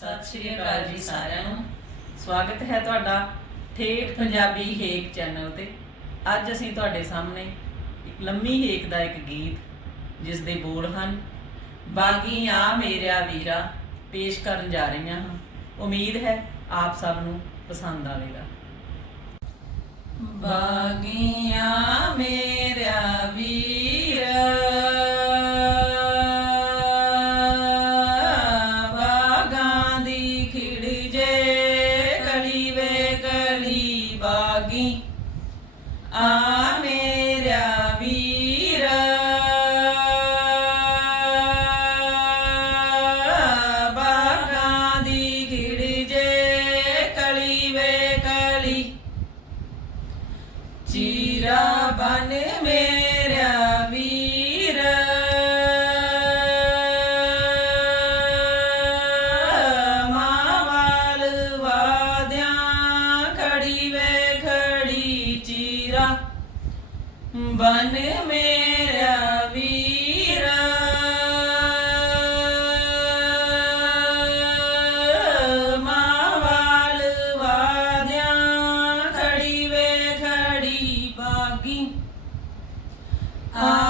ਸਤਿ ਸ਼੍ਰੀ ਅਕਾਲ ਜੀ ਸਾਰਿਆਂ ਨੂੰ। ਸਵਾਗਤ ਹੈ ਤੁਹਾਡਾ ਠੇਠ ਪੰਜਾਬੀ ਹੇਕ ਚੈਨਲ ਤੇ। ਅੱਜ ਅਸੀਂ ਤੁਹਾਡੇ ਸਾਹਮਣੇ ਇੱਕ ਲੰਮੀ ਹੇਕ ਦਾ ਇੱਕ ਗੀਤ, ਜਿਸ ਦੇ ਬੋਲ ਹਨ, ਬਾਗੀ ਆ ਮੇਰਿਆ ਵੀਰਾ, ਪੇਸ਼ ਕਰਨ ਜਾ ਰਹੀਆਂ ਹਾਂ। ਉਮੀਦ ਹੈ ਆਪ ਸਭ ਨੂੰ ਪਸੰਦ ਆਵੇਗਾ। ਬਾਗੀਆਂ ਮੇਰਿਆ ਵੀਰ ਆ ਮੇਰਾ ਵੀਰ। ਬਾਗਾਂ ਦੀ ਖਿੜ ਜੇ ਕਲੀ ਵੇ ਕਲੀ। ਚੀਰਾ ਬਨ ਮੇਰਾ ਬਨ ਮੇਰਾ ਵੀਰ। ਮਾਵਾਲ ਵਾਦਿਆਂ ਖੜੀ ਵੇ ਖੜੀ ਬਾਗੀ। ਆ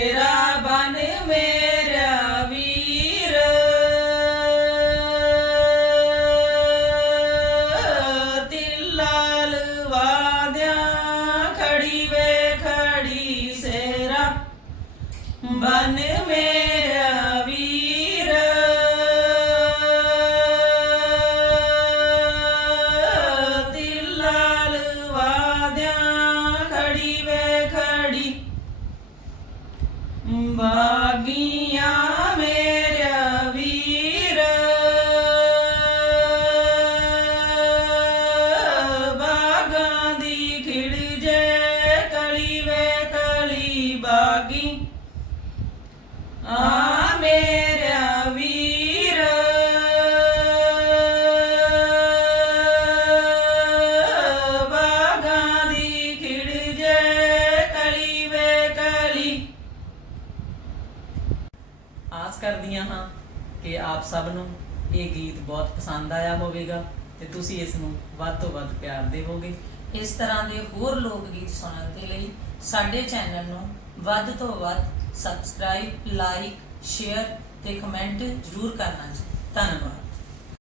ਬਨ ਮੇਰਾ ਵੀਰ। ਤਿਲਾਲ ਵਾਦਿਆਂ ਖੜੀ ਵੇ ਖੜੀ। ਬਾਗੀਆਂ ਆਸ ਕਰਦੀਆਂ ਹਾਂ ਕਿ ਆਪ ਸਭ ਨੂੰ ਇਹ ਗੀਤ ਬਹੁਤ ਪਸੰਦ ਆਇਆ ਹੋਵੇਗਾ ਤੇ ਤੁਸੀਂ ਇਸ ਨੂੰ ਵੱਧ ਤੋਂ ਵੱਧ ਪਿਆਰ ਦੇਵੋਗੇ। ਇਸ ਤਰ੍ਹਾਂ ਦੇ ਹੋਰ ਲੋਕ ਗੀਤ ਸੁਣਨ ਦੇ ਲਈ ਸਾਡੇ ਚੈਨਲ ਨੂੰ ਵੱਧ ਤੋਂ ਵੱਧ ਸਬਸਕ੍ਰਾਈਬ ਲਾਈਕ ਸ਼ੇਅਰ ਤੇ ਕਮੈਂਟ ਜ਼ਰੂਰ ਕਰਨਾ ਜੀ। ਧੰਨਵਾਦ।